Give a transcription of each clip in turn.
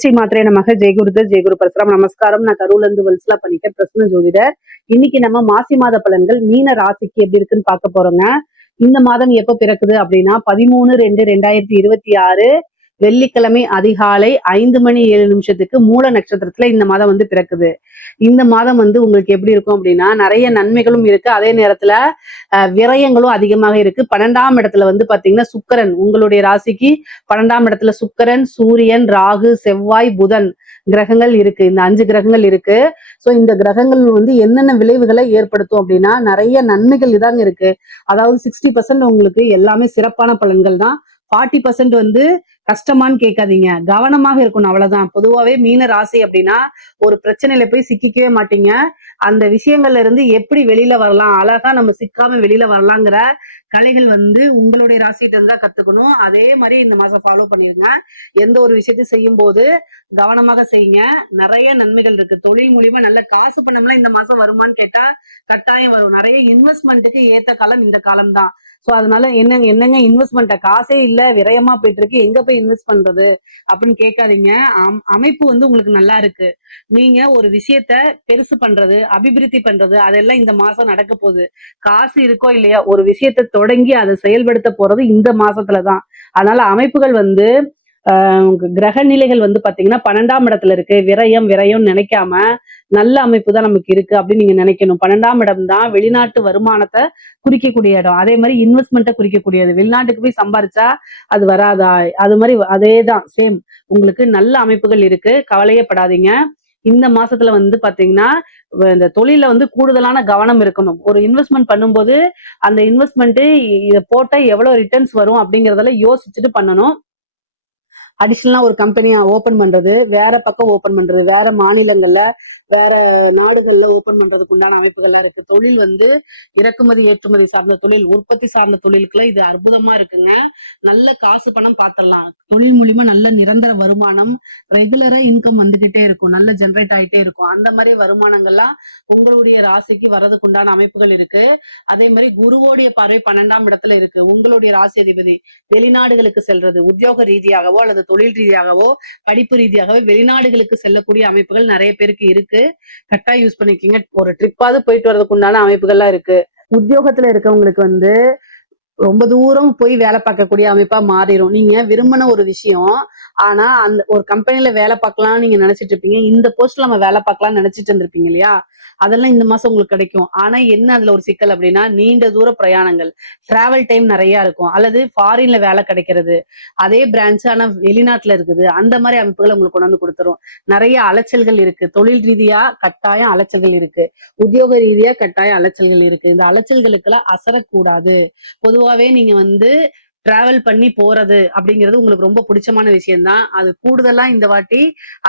ஸ்ரீ மாத்திரை நமக ஜெயகுரு பரசுராம் நமஸ்காரம். நான் கரூர்ல இருந்து வல்சலா பண்ணிக்க பிரசன்ன ஜோதிடர். இன்னைக்கு நம்ம மாசி மாத பலன்கள் மீன ராசிக்கு எப்படி இருக்குன்னு பார்க்க போறோங்க. இந்த மாதம் எப்ப பிறக்குது அப்படின்னா 13/2/2026 வெள்ளிக்கிழமை அதிகாலை 5:07 மூல நட்சத்திரத்துல இந்த மாதம் வந்து பிறக்குது. இந்த மாதம் வந்து உங்களுக்கு எப்படி இருக்கும் அப்படின்னா நிறைய நன்மைகளும் இருக்கு, அதே நேரத்துல விரயங்களும் அதிகமாக இருக்கு. 12ஆம் இடத்துல வந்து பாத்தீங்கன்னா சுக்கிரன், உங்களுடைய ராசிக்கு 12ஆம் இடத்துல சுக்கிரன், சூரியன், ராகு, செவ்வாய், புதன் கிரகங்கள் இருக்கு. இந்த 5 கிரகங்கள் இருக்கு. சோ இந்த கிரகங்கள் வந்து என்னென்ன விளைவுகளை ஏற்படுத்தும் அப்படின்னா நிறைய நன்மைகள் இதாங்க இருக்கு. அதாவது 60% உங்களுக்கு எல்லாமே சிறப்பான பலன்கள் தான். 40% வந்து கஷ்டமான்னு கேட்காதீங்க, கவனமாக இருக்கணும், அவ்வளவுதான். பொதுவாவே மீன ராசி அப்படின்னா ஒரு பிரச்சனையில போய் சிக்கிக்கவே மாட்டீங்க. அந்த விஷயங்கள்ல இருந்து எப்படி வெளியில வரலாம், அழகா நம்ம சிக்காம வெளியில வரலாங்கிற கலைகள் வந்து உங்களுடைய ராசிகிட்ட இருந்தா கத்துக்கணும். அதே மாதிரி இந்த மாசம் ஃபாலோ பண்ணிருங்க. எந்த ஒரு விஷயத்தையும் செய்யும் போது கவனமாக செய்யுங்க. நிறைய நன்மைகள் இருக்கு. தொழில் மூலியமா நல்ல காசு பணம்லாம் இந்த மாசம் வருமானு கேட்டா கட்டாயம் வரும். நிறைய இன்வெஸ்ட்மெண்ட்டுக்கு ஏத்த காலம் இந்த காலம் தான். சோ அதனால என்னங்க இன்வெஸ்ட்மெண்ட், காசே இல்ல விரயமா போயிட்டு இருக்கு, எங்க போய் இன்வெஸ்ட் பண்றது அப்படின்னு கேட்காதீங்க. அமைப்பு வந்து உங்களுக்கு நல்லா இருக்கு. நீங்க ஒரு விஷயத்த பெருசு பண்றது, அபிவிருத்தி பண்றது, அதெல்லாம் இந்த மாசம் நடக்க போகுது. காசு இருக்கோ இல்லையா, ஒரு விஷயத்த தொடங்கி அதை செயல்படுத்த போறது இந்த மாசத்துலதான். அதனால அமைப்புகள் வந்து கிரக நிலைகள் வந்து பாத்தீங்கன்னா 12ஆம் இடத்துல இருக்கு. விரயம் நினைக்காம நல்ல அமைப்பு தான் நமக்கு இருக்கு அப்படின்னு நீங்க நினைக்கணும். 12ஆம் இடம் தான் வெளிநாட்டு வருமானத்தை குறிக்கக்கூடிய இடம். அதே மாதிரி இன்வெஸ்ட்மெண்ட்டை குறிக்கக்கூடியது. வெளிநாட்டுக்கு போய் சம்பாரிச்சா அது வராதா, அது மாதிரி அதேதான் சேம். உங்களுக்கு நல்ல அமைப்புகள் இருக்கு, கவலையே படாதீங்க. இந்த மாசத்துல வந்து பாத்தீங்கன்னா இந்த தொழில வந்து கூடுதலான கவனம் இருக்கணும். ஒரு இன்வெஸ்ட்மெண்ட் பண்ணும்போது அந்த இன்வெஸ்ட்மெண்ட் இதை போட்டா எவ்வளவு ரிட்டர்ன்ஸ் வரும் அப்படிங்கறதெல்லாம் யோசிச்சுட்டு பண்ணணும். அடிஷனலா ஒரு கம்பெனியா ஓபன் பண்றது, வேற பக்கம் ஓபன் பண்றது, வேற மாநிலங்கள்ல வேற நாடுகள்ல ஓபன் பண்றதுக்கு உண்டான அமைப்புகள்லாம் இருக்கு. தொழில் வந்து இறக்குமதி ஏற்றுமதி சார்ந்த தொழில், உற்பத்தி சார்ந்த தொழிலுக்குள்ள இது அற்புதமா இருக்குங்க. நல்ல காசு பணம் பார்த்துடலாம். தொழில் மூலியமா நல்ல நிரந்தர வருமானம், ரெகுலரா இன்கம் வந்துகிட்டே இருக்கும், நல்ல ஜென்ரேட் ஆயிட்டே இருக்கும். அந்த மாதிரி வருமானங்கள்லாம் உங்களுடைய ராசிக்கு வர்றதுக்கு உண்டான அமைப்புகள் இருக்கு. அதே மாதிரி குருவோடைய பார்வை 12ஆம் இடத்துல இருக்கு. உங்களுடைய ராசி அதிபதி வெளிநாடுகளுக்கு செல்றது, உத்தியோக ரீதியாகவோ அல்லது தொழில் ரீதியாகவோ படிப்பு ரீதியாகவோ வெளிநாடுகளுக்கு செல்லக்கூடிய அமைப்புகள் நிறைய பேருக்கு இருக்கு. கட்டாயம் யூஸ் பண்ணிக்கீங்க. ஒரு ட்ரிப்பாவது போயிட்டு வர்றதுக்கு உண்டான அமைப்புகள்லாம் இருக்கு. உத்தியோகத்துல இருக்கவங்களுக்கு வந்து ரொம்ப தூரம் போய் வேலை பார்க்கக்கூடிய அமைப்பா மாறிடும். நீங்க விரும்பின ஒரு விஷயம், ஆனா அந்த ஒரு கம்பெனில வேலை பார்க்கலாம்னு நீங்க நினைச்சிட்டு இருப்பீங்க. இந்த போஸ்ட்ல நம்ம வேலை பார்க்கலாம்னு நினைச்சிட்டு இருந்திருப்பீங்க இல்லையா, அதெல்லாம் இந்த மாசம் உங்களுக்கு கிடைக்கும். ஆனா என்ன அதுல ஒரு சிக்கல் அப்படின்னா நீண்ட தூர பிரயாணங்கள், டிராவல் டைம் நிறைய இருக்கும். அல்லது ஃபாரின்ல வேலை கிடைக்கிறது, அதே பிரான்ச் ஆனா வெளிநாட்டுல இருக்குது. அந்த மாதிரி அமைப்புகளை உங்களுக்கு கொண்டு வந்து கொடுத்துரும். நிறைய அலைச்சல்கள் இருக்கு. தொழில் ரீதியா கட்டாயம் அலைச்சல்கள் இருக்கு, உத்தியோக ரீதியா கட்டாயம் அலைச்சல்கள் இருக்கு. இந்த அலைச்சல்களுக்கெல்லாம் அசரக்கூடாது. பொதுவாவே நீங்க வந்து டிராவல் பண்ணி போறது அப்படிங்கிறது உங்களுக்கு ரொம்ப பிடிச்சமான விஷயம்தான். அது கூடுதலா இந்த வாட்டி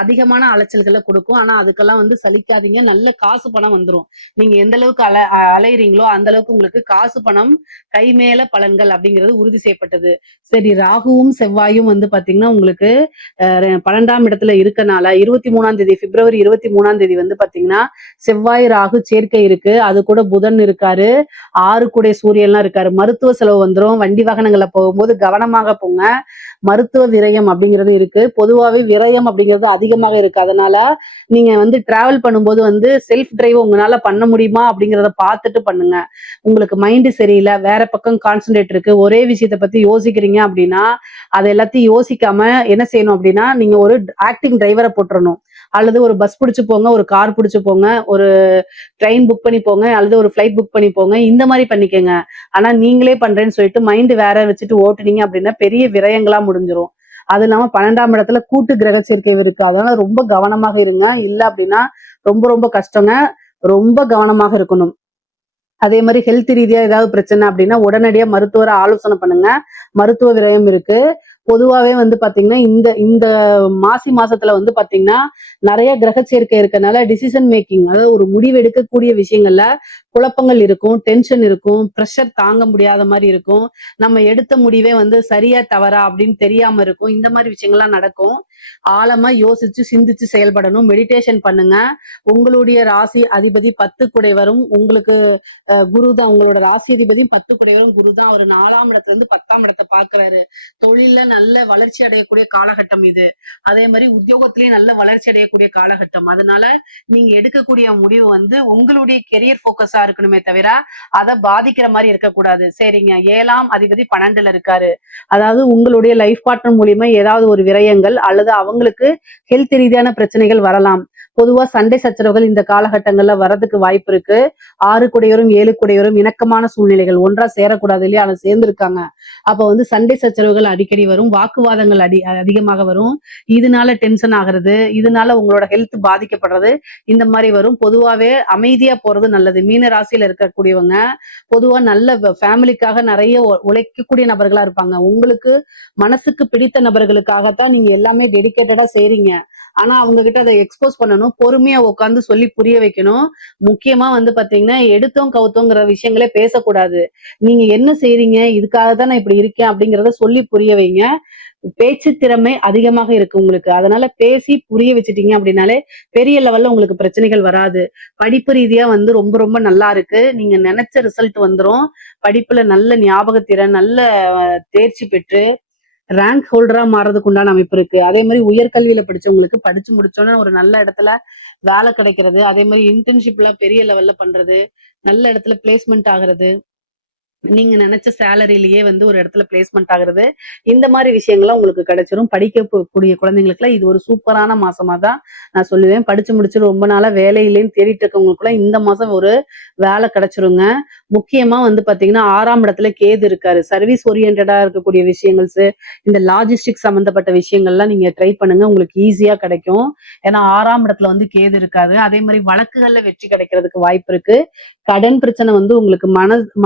அதிகமான அலைச்சல்களை கொடுக்கும். ஆனா அதுக்கெல்லாம் வந்து சலிக்காதீங்க, நல்ல காசு பணம் வந்துடும். நீங்க எந்த அளவுக்கு அலைறீங்களோ அந்த அளவுக்கு உங்களுக்கு காசு பணம் கை மேல பலன்கள் அப்படிங்கிறது உறுதி செய்யப்பட்டது. சரி, ராகுவும் செவ்வாயும் வந்து பாத்தீங்கன்னா உங்களுக்கு 12ஆம் இடத்துல இருக்கனால 23ஆம் தேதி பிப்ரவரி 23ஆம் தேதி வந்து பாத்தீங்கன்னா செவ்வாய் ராகு சேர்க்கை இருக்கு. அது கூட புதன் இருக்காரு, 6 கூட சூரியன்லாம் இருக்காரு. மருத்துவ செலவு வந்துடும். வண்டி வாகனங்களை போகும்போது கவனமாக போங்க. மருத்துவ விரயம் அப்படிங்கிறது இருக்கு. பொதுவாகவே விரயம் அப்படிங்கிறது அதிகமாக இருக்கு. அதனால நீங்க வந்து டிராவல் பண்ணும்போது வந்து செல்ஃப் டிரைவ் உங்களால பண்ண முடியுமா அப்படிங்கிறத பார்த்துட்டு பண்ணுங்க. உங்களுக்கு மைண்டு சரியில்லை, வேற பக்கம் கான்சென்ட்ரேட் இருக்கு, ஒரே விஷயத்த பத்தி யோசிக்கிறீங்க அப்படின்னா அதை எல்லாத்தையும் யோசிக்காம என்ன செய்யணும் அப்படின்னா நீங்க ஒரு ஆக்டிங் டிரைவரை போட்டுறணும். அல்லது ஒரு பஸ் பிடிச்சு போங்க, ஒரு கார் பிடிச்சு போங்க, ஒரு ட்ரெயின் புக் பண்ணி போங்க, அல்லது ஒரு ஃபிளைட் புக் பண்ணி போங்க. இந்த மாதிரி பண்ணிக்கங்க. ஆனா நீங்களே பண்றேன்னு சொல்லிட்டு மைண்ட் வேற வச்சுட்டு ஓட்டுனீங்க அப்படின்னா பெரிய விரயங்களா முடிஞ்சிரும். அது இல்லாம 12ஆம் இடத்துல கூட்டு கிரக சேர்க்கை இருக்கு. அதனால ரொம்ப கவனமாக இருங்க. இல்ல அப்படின்னா ரொம்ப ரொம்ப கஷ்டங்க. ரொம்ப கவனமாக இருக்கணும். அதே மாதிரி ஹெல்த் ரீதியா ஏதாவது பிரச்சனை அப்படின்னா உடனடியா மருத்துவரை ஆலோசனை பண்ணுங்க. மருத்துவ விரயம் இருக்கு. பொதுவாவே வந்து பாத்தீங்கன்னா இந்த இந்த மாசத்துல வந்து பாத்தீங்கன்னா நிறைய கிரக சேர்க்கை இருக்கனால டிசிஷன் மேக்கிங், அதாவது ஒரு முடிவு எடுக்கக்கூடிய விஷயங்கள்ல குழப்பங்கள் இருக்கும், டென்ஷன் இருக்கும், ப்ரெஷர் தாங்க முடியாத மாதிரி இருக்கும். நம்ம எடுத்த முடிவே வந்து சரியா தவறா அப்படின்னு தெரியாம இருக்கும். இந்த மாதிரி விஷயங்கள்லாம் நடக்கும். ஆழமா யோசிச்சு சிந்திச்சு செயல்படணும். மெடிடேஷன் பண்ணுங்க. உங்களுடைய ராசி அதிபதி 10 குடைவரும் உங்களுக்கு குரு தான். உங்களோட ராசி அதிபதியும் 10 குடைவரும் குரு தான். அவர் 4ஆம் இடத்துல இருந்து 10ஆம் இடத்தை பார்க்கிறாரு. தொழில நல்ல வளர்ச்சி அடையக்கூடிய காலகட்டம் இது. அதே மாதிரி உத்தியோகத்திலேயே நல்ல வளர்ச்சி அடையக்கூடிய காலகட்டம். அதனால நீங்க எடுக்கக்கூடிய முடிவு வந்து உங்களுடைய கெரியர் போக்கஸா இருக்கணுமே தவிர அதை பாதிக்கிற மாதிரி இருக்கக்கூடாது. சரிங்க. 7ஆம் அதிபதி 12ல இருக்காரு. அதாவது உங்களுடைய லைஃப் பார்ட்னர் மூலியமா ஏதாவது ஒரு விரயங்கள் அல்லது அவங்களுக்கு ஹெல்த் ரீதியான பிரச்சனைகள் வரலாம். பொதுவா சண்டை சச்சரவுகள் இந்த காலகட்டங்கள்ல வரதுக்கு வாய்ப்பு இருக்கு. 6 குடையரும் 7 குடையரும் இணக்கமான சூழ்நிலைகள் ஒன்றா சேரக்கூடாது இல்லையா, அதை சேர்ந்திருக்காங்க. அப்ப வந்து சண்டை சச்சரவுகள் அடிக்கடி வரும், வாக்குவாதங்கள் அதிகமாக வரும். இதனால டென்ஷன் ஆகுறது, இதனால உங்களோட ஹெல்த் பாதிக்கப்படுறது, இந்த மாதிரி வரும். பொதுவாவே அமைதியா போறது நல்லது. மீன ராசியில இருக்கக்கூடியவங்க பொதுவா நல்ல ஃபேமிலிக்காக நிறைய உழைக்கக்கூடிய நபர்களா இருப்பாங்க. உங்களுக்கு மனசுக்கு பிடித்த நபர்களுக்காகத்தான் நீங்க எல்லாமே டெடிகேட்டடா செய்றீங்க. ஆனா அவங்க கிட்ட அதை எக்ஸ்போஸ் பண்ணணும். பொறுமையா உட்காந்து சொல்லி புரிய வைக்கணும். முக்கியமா வந்து பாத்தீங்கன்னா எடுத்தோம் கவுத்தோங்கிற விஷயங்களே பேசக்கூடாது. நீங்க என்ன செய்றீங்க, இதுக்காக தான் நான் இப்படி இருக்கேன் அப்படிங்கிறத சொல்லி புரிய வைங்க. பேச்சு திறமை அதிகமாக இருக்கு உங்களுக்கு. அதனால பேசி புரிய வச்சுட்டீங்க அப்படின்னாலே பெரிய லெவல்ல உங்களுக்கு பிரச்சனைகள் வராது. படிப்பு ரீதியா வந்து ரொம்ப ரொம்ப நல்லா இருக்கு. நீங்க நினைச்ச ரிசல்ட் வந்துரும். படிப்புல நல்ல ஞாபகத்திறன், நல்ல தேர்ச்சி பெற்று ரேங்க் ஹோல்டரா மாறதுக்கு உண்டான அமைப்பு இருக்கு. அதே மாதிரி உயர்கல்வியில படிச்சவங்களுக்கு படிச்சு முடிச்சோன்னா ஒரு நல்ல இடத்துல வேலை கிடைக்கிறது. அதே மாதிரி இன்டர்ன்ஷிப்ல பெரிய லெவல்ல பண்றது, நல்ல இடத்துல பிளேஸ்மெண்ட் ஆகுறது, நீங்க நினைச்ச சேலரிலேயே வந்து ஒரு இடத்துல பிளேஸ்மெண்ட் ஆகுறது, இந்த மாதிரி விஷயங்கள்லாம் உங்களுக்கு கிடைச்சிரும். படிக்கக்கூடிய குழந்தைங்களுக்குலாம் இது ஒரு சூப்பரான மாசமா தான் நான் சொல்லுவேன். படிச்சு முடிச்சு ரொம்ப நாளா வேலை இல்லைன்னு தேடிட்டு இருக்கவங்களுக்குலாம் இந்த மாசம் ஒரு வேலை கிடைச்சிருங்க. முக்கியமா வந்து பாத்தீங்கன்னா 6ஆம் இடத்துல கேது இருக்காரு. சர்வீஸ் ஓரியன்டா இருக்கக்கூடிய விஷயங்கள்ஸ், இந்த லாஜிஸ்டிக் சம்பந்தப்பட்ட விஷயங்கள்லாம் நீங்க ட்ரை பண்ணுங்க. உங்களுக்கு ஈஸியா கிடைக்கும். ஏன்னா 6ஆம் இடத்துல வந்து கேது இருக்காரு. அதே மாதிரி வழக்குகள்ல வெற்றி கிடைக்கிறதுக்கு வாய்ப்பு இருக்கு. கடன் பிரச்சனை வந்து உங்களுக்கு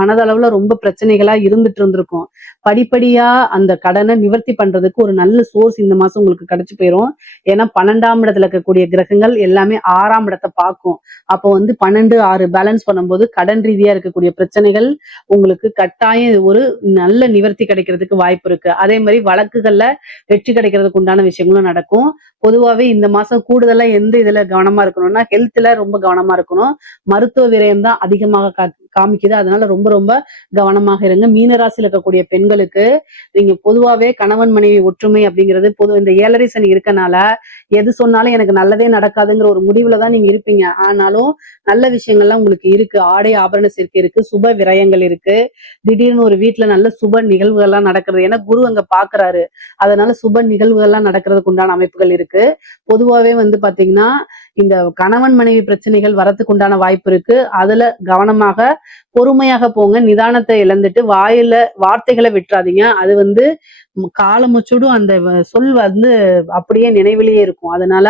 மனதளவுல ரொம்ப பிரச்சனைகளா இருந்துட்டு இருந்திருக்கும். படிப்படியா அந்த கடனை நிவர்த்தி பண்றதுக்கு ஒரு நல்ல சோர்ஸ் இந்த மாசம் உங்களுக்கு கிடைச்சு போயிரும். ஏன்னா 12ஆம் இடத்துல இருக்கக்கூடிய கிரகங்கள் எல்லாமே 6ஆம் இடத்தை பார்க்கும். அப்போ வந்து 12, 6 பேலன்ஸ் பண்ணும்போது கடன் ரீதியா இருக்கக்கூடிய பிரச்சனைகள் உங்களுக்கு கட்டாயம் ஒரு நல்ல நிவர்த்தி கிடைக்கிறதுக்கு வாய்ப்பு இருக்கு. அதே மாதிரி வழக்குகள்ல வெற்றி கிடைக்கிறதுக்கு உண்டான விஷயங்களும் நடக்கும். பொதுவாவே இந்த மாசம் கூடுதலா எந்த இதுல கவனமா இருக்கணும்னா ஹெல்த்ல ரொம்ப கவனமா இருக்கணும். மருத்துவ விரயம் தான் அதிகமாக காமிக்குது. அதனால ரொம்ப ரொம்ப கவனமாக இருங்க. மீனராசியில் இருக்கக்கூடிய பெண்களுக்கு நீங்க பொதுவாவே கணவன் மனைவி ஒற்றுமை அப்படிங்கிறது இந்த 7.5 சனி இருக்கனால எது சொன்னாலும் எனக்கு நல்லதே நடக்காதுங்கிற ஒரு முடிவுலதான் நீங்க இருப்பீங்க. ஆனாலும் நல்ல விஷயங்கள்லாம் உங்களுக்கு இருக்கு. ஆடை ஆபரண சேர்க்கை இருக்கு, சுப விரயங்கள் இருக்கு. திடீர்னு ஒரு வீட்டுல நல்ல சுப நிகழ்வுகள் எல்லாம் நடக்கிறது. ஏன்னா குரு அங்க பாக்குறாரு. அதனால சுப நிகழ்வுகள் எல்லாம் நடக்கிறதுக்கு உண்டான அமைப்புகள் இருக்கு. பொதுவாவே வந்து பாத்தீங்கன்னா இந்த கணவன் மனைவி பிரச்சனைகள் வரத்துக்கு உண்டான வாய்ப்பு இருக்கு. அதுல கவனமாக பொறுமையாக போங்க. நிதானத்தை இழந்துட்டு வார்த்தைகளை விட்டுறாதீங்க. அது வந்து காலமுச்சூடும் அந்த சொல் வந்து அப்படியே நினைவிலேயே இருக்கும். அதனால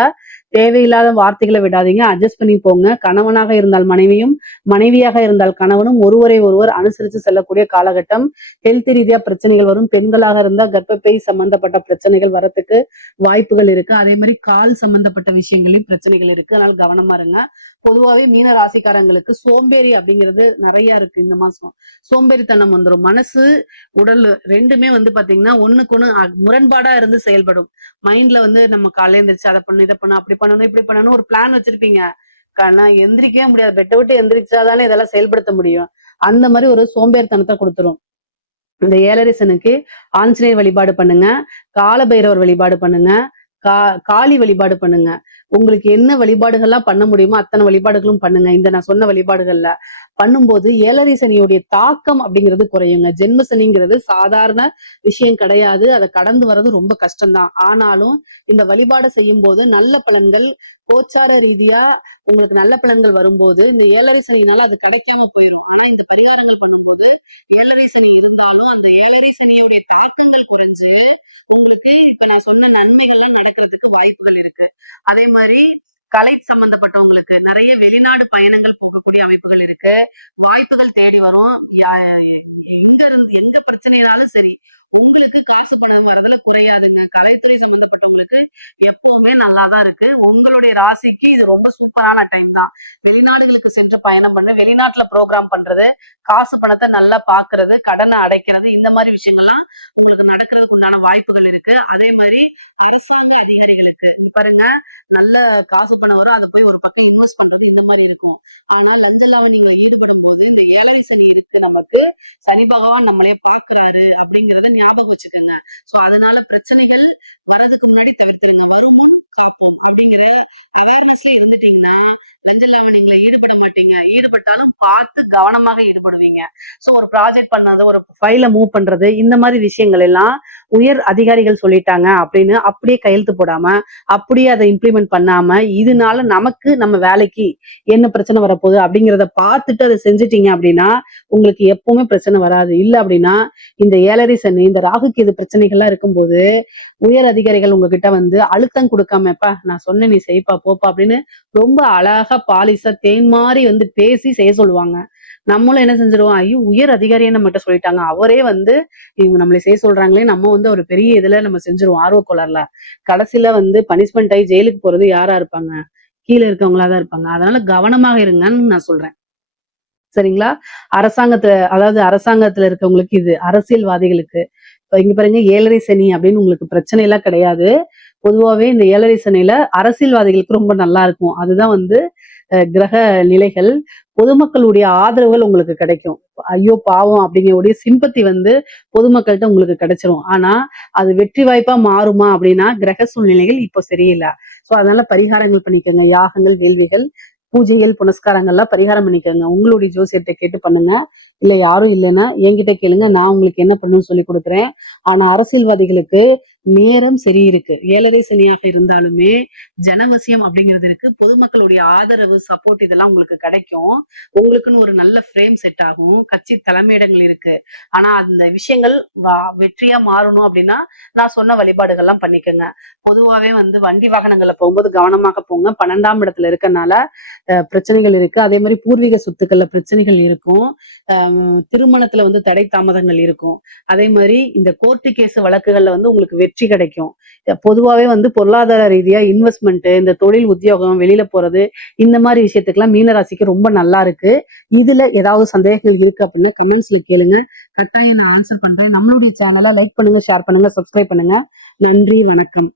தேவையில்லாத வார்த்தைகளை விடாதீங்க. அட்ஜஸ்ட் பண்ணி போங்க. கணவனாக இருந்தால் மனைவியும், மனைவியாக இருந்தால் கணவனும் ஒருவரை ஒருவர் அனுசரித்து செல்லக்கூடிய காலகட்டம். ஹெல்த் ரீதியா பிரச்சனைகள் வரும். பெண்களாக இருந்தால் கர்ப்பப்பை சம்பந்தப்பட்ட பிரச்சனைகள் வரத்துக்கு வாய்ப்புகள் இருக்கு. அதே மாதிரி கால் சம்பந்தப்பட்ட விஷயங்களையும் பிரச்சனைகள் இருக்கு. அதனால கவனமா இருங்க. பொதுவாவே மீன ராசிக்காரங்களுக்கு சோம்பேறி அப்படிங்கிறது நிறைய இருக்கு இந்த மாசம். சோம்பேறித்தனம் வந்துடும். மனசு உடல் ரெண்டுமே வந்து பாத்தீங்கன்னா ஒண்ணுக்கு ஒண்ணு முரண்பாடா இருந்து செயல்படும். மைண்ட்ல வந்து நம்ம காலையில எந்திரிச்சு அதை பண்ணு, இதை பண்ணு, அப்படி பண்ணணும், இப்படி பண்ணணும் ஒரு பிளான் வச்சிருப்பீங்க. நான் எந்திரிக்கவே முடியாது. பெட்டை விட்டு எந்திரிச்சாதானே இதெல்லாம் செயல்படுத்த முடியும். அந்த மாதிரி ஒரு சோம்பேறித்தனத்தை கொடுத்துரும். இந்த 7.5 சனிக்கு ஆஞ்சநேயர் வழிபாடு பண்ணுங்க, கால பைரவர் வழிபாடு பண்ணுங்க, காளி வழிபாடு பண்ணுங்க. உங்களுக்கு என்ன வழிபாடுகள்லாம் பண்ண முடியுமோ அத்தனை வழிபாடுகளும் பண்ணுங்க. இந்த நான் சொன்ன வழிபாடுகள்ல பண்ணும்போது 7.5 சனியுடைய தாக்கம் அப்படிங்கிறது குறையுங்க. ஜென்ம சனிங்கிறது சாதாரண விஷயம் கிடையாது. அதை கடந்து வர்றது ரொம்ப கஷ்டம்தான். ஆனாலும் இந்த வழிபாடு செய்யும் போது நல்ல பலன்கள், கோச்சார ரீதியா உங்களுக்கு நல்ல பலன்கள் வரும்போது இந்த 7.5 சனினால அது கிடைக்காம போயிடும். இந்த 7.5 சனி இருந்தாலும் அந்த 7.5 சனியுடைய தாக்கங்கள் குறைஞ்சு உங்களுக்கு இப்ப நான் சொன்ன நன்மைகள்லாம் நடக்கிறதுக்கு வாய்ப்புகள் இருக்கு. அதே மாதிரி கலை சம்பந்தப்பட்டவங்களுக்கு நிறைய வெளிநாடு பயணங்கள் போகக்கூடிய அமைப்புகள் இருக்கு. வாய்ப்புகள் தேடி வரும். எங்க பிரச்சனைனாலும் சரி உங்களுக்கு காசு பணம் வரதுல குறையாதுங்க. கலைத்துறை சம்பந்தப்பட்டவங்களுக்கு எப்பவுமே நல்லாதான் இருக்கு. உங்களுடைய ராசிக்கு இது ரொம்ப சூப்பரான டைம் தான். வெளிநாடுகளுக்கு சென்று பயணம் பண்ண, வெளிநாட்டுல ப்ரோக்ராம் பண்றது, காசு பணத்தை நல்லா பாக்குறது, கடனை அடைக்கிறது, இந்த மாதிரி விஷயங்கள்லாம் உங்களுக்கு நடக்கிறதுக்கு வருவதற்கான வாய்ப்புகள் இருக்கு. அதே மாதிரி அரசாங்க அதிகாரிகளுக்கு பாருங்க, நல்ல காசு பணம் வரும், அதை போய் ஒரு பக்கம் இன்வெஸ்ட் பண்றது இந்த மாதிரி இருக்கும். ஆனா லஞ்ச லாவணியில ஈடுபடும் போது இந்த ஏழரை சனி இருக்கு, நமக்கு சனி பகவான் நம்மளே பாக்குறாரு அப்படிங்கறத ஞாபகம் வச்சுக்கோங்க. சோ அதனால பிரச்சனைகள் வர்றதுக்கு முன்னாடி தவிர்த்துருங்க. வருமுன் காப்போம் அப்படிங்கிற அவேர்னஸ்ல இருந்துட்டீங்கன்னா லஞ்ச லாவணிகளை ஈடுபட மாட்டீங்க. ஈடுபட்டாலும் பார்த்து கவனமாக ஈடுபடுவீங்க. சோ ஒரு ப்ராஜெக்ட் பண்ணது, ஒரு ஃபைல மூவ் பண்றது, இந்த மாதிரி விஷயங்கள் எல்லாம் உயர் அதிகாரிகள் சொல்லிட்டாங்க அப்படின்னு அப்படியே கையெழுத்து போடாம, அப்படியே அதை இம்ப்ளிமெண்ட் பண்ணாம, இதனால நமக்கு நம்ம வேலைக்கு என்ன பிரச்சனை வரப்போகுது அப்படிங்கிறத பார்த்துட்டு அதை செஞ்சுட்டீங்க அப்படின்னா உங்களுக்கு எப்பவுமே பிரச்சனை வராது. இல்ல அப்படின்னா இந்த ஏழரை சனி, இந்த ராகு கேது பிரச்சனைகள்லாம் இருக்கும்போது உயர் அதிகாரிகள் உங்ககிட்ட வந்து அழுத்தம் கொடுக்காமப்பா நான் சொன்னேன் நீ செய்ப்பா போப்பா அப்படின்னு ரொம்ப அழகா பாலிசா தேன் மாதிரி வந்து பேசி செய்ய சொல்லுவாங்க. நம்மளும் என்ன செஞ்சிருவோம், ஐயோ உயர் அதிகாரியே நம்மகிட்ட சொல்லிட்டாங்க, அவரே வந்து இவங்க நம்மளை செய்ய சொல்றாங்களே, நம்ம வந்து ஒரு பெரிய இதுல நம்ம செஞ்சிருவோம் ஆர்வக்கோளாறுல. கடைசியில வந்து பனிஷ்மெண்ட் ஆகி ஜெயிலுக்கு போறது யாரா இருப்பாங்க, கீழே இருக்கவங்களாதான் இருப்பாங்க. அதனால கவனமாக இருங்கன்னு நான் சொல்றேன். சரிங்களா? அரசாங்கத்துல இருக்கவங்களுக்கு இது, அரசியல்வாதிகளுக்கு இப்ப இங்க பாருங்க, ஏழரை சனி அப்படின்னு உங்களுக்கு பிரச்சனை எல்லாம் கிடையாது. பொதுவாவே இந்த ஏழரை சனியில அரசியல்வாதிகளுக்கு ரொம்ப நல்லா இருக்கும். அதுதான் வந்து கிரக நிலைகள். பொதுமக்களுடைய ஆதரவுகள் உங்களுக்கு கிடைக்கும். ஐயோ பாவம் அப்படிங்கக்கூடிய சிம்பத்தி வந்து பொதுமக்கள்கிட்ட உங்களுக்கு கிடைச்சிரும். ஆனா அது வெற்றி வாய்ப்பா மாறுமா அப்படின்னா கிரக சூழ்நிலைகள் இப்போ சரியில்லை. சோ அதனால பரிகாரங்கள் பண்ணிக்கோங்க, யாகங்கள், வேள்விகள், பூஜைகள், புனஸ்காரங்கள்லாம் பரிகாரம் பண்ணிக்கோங்க. உங்களுடைய ஜோசியர்கிட்ட கேட்டு பண்ணுங்க. இல்ல யாரும் இல்லைன்னா என்கிட்ட கேளுங்க, நான் உங்களுக்கு என்ன பண்ணணும்னு சொல்லி கொடுக்குறேன். ஆனா அரசியல்வாதிகளுக்கு நேரம் சரி இருக்கு. ஏழரை சனியாக இருந்தாலுமே ஜனவசியம் அப்படிங்கிறது இருக்கு. பொதுமக்களுடைய ஆதரவு, சப்போர்ட் இதெல்லாம் உங்களுக்கு கிடைக்கும். உங்களுக்குன்னு ஒரு நல்ல ஃப்ரேம் செட் ஆகும். கட்சி தலைமையிடங்கள் இருக்கு. ஆனா அந்த விஷயங்கள் வெற்றியா மாறணும் அப்படின்னா நான் சொன்ன வழிபாடுகள்லாம் பண்ணிக்கோங்க. பொதுவாவே வந்து வண்டி வாகனங்கள்ல போகும்போது கவனமாக போங்க. 12ஆம் இடத்துல இருக்கனால பிரச்சனைகள் இருக்கு. அதே மாதிரி பூர்வீக சொத்துக்கள்ல பிரச்சனைகள் இருக்கும். திருமணத்துல வந்து தடை தாமதங்கள் இருக்கும். அதே மாதிரி இந்த கோர்ட்டு கேஸ் வழக்குகள்ல வந்து உங்களுக்கு வெற்றி கிடைக்கும். பொதுவாவே வந்து பொருளாதார ரீதியா இன்வெஸ்ட்மெண்ட், இந்த தொழில் உத்தியோகம், வெளியில போறது, இந்த மாதிரி விஷயத்துக்கெல்லாம் மீனராசிக்கு ரொம்ப நல்லா இருக்கு. இதுல ஏதாவது சந்தேகங்கள் இருக்கு அப்படின்னா கமெண்ட்ஸ்ல கேளுங்க. கட்டாயம் நான் ஆன்சர் பண்றேன். நம்மளுடைய சேனலை லைக் பண்ணுங்க, ஷேர் பண்ணுங்க, சப்ஸ்கிரைப் பண்ணுங்க. நன்றி, வணக்கம்.